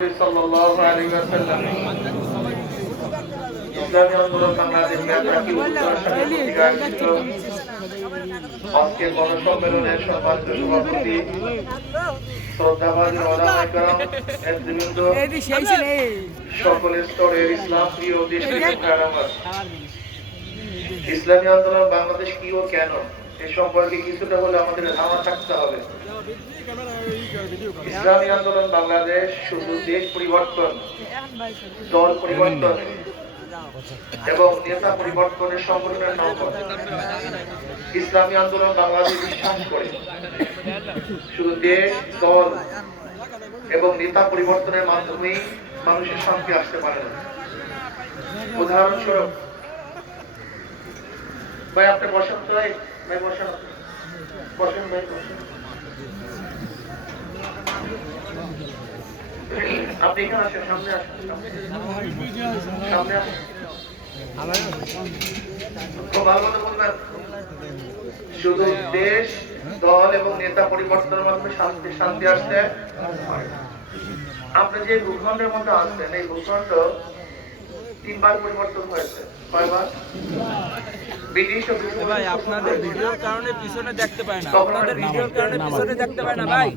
সাল্লাল্লাহু আলাইহি ওয়াসাল্লাম ইসলামী আন্দোলন বাংলাদেশ ব্যাপী আজকে গণসম্মেলনের সম্মানিত সভাপতি শ্রদ্ধাভাজন ওলামায়ে কেরাম নেতৃবৃন্দ সকলের স্তরের ইসলাম প্রিয় দেশের কারামার ইসলামী আন্দোলন বাংলাদেশ কি ও কেন এ সম্পর্কে কিছুটা হলে আমাদের ধারণা থাকতে হবে। ইসলামী আন্দোলন বাংলাদেশ শুধু দেশ পরিবর্তন, দল পরিবর্তন এবং নেতা পরিবর্তনের সংগঠনের নাম নয়। ইসলামী আন্দোলন বাংলাদেশ বিশ্বাস করে শুধু দেশ, দল এবং নেতা পরিবর্তনের মাধ্যমেই মানুষের শান্তি আসতে পারে না। উদাহরণস্বরূপ, ভাই আপনি বসেন তো, ভাই বসেন, বসেন ভাই বসেন। আপনি এখানে আসেন, সামনে আসেন, সামনে আসেন। তো ভালো মতো বলবেন, শুধু দেশ, দল এবং নেতা পরিবর্তনের মাধ্যমে শান্তি আসতে। আপনি যে ভূখণ্ডের মধ্যে আছেন, এই ভূখণ্ড 3 বার পরিবর্তন হয়েছে। কয়বার? ব্রিটিশ ভাই আপনাদের ভিডিওর কারণে পিছনে দেখতে পায় না, আপনাদের ভিডিওর কারণে পিছনে দেখতে পায় না ভাই।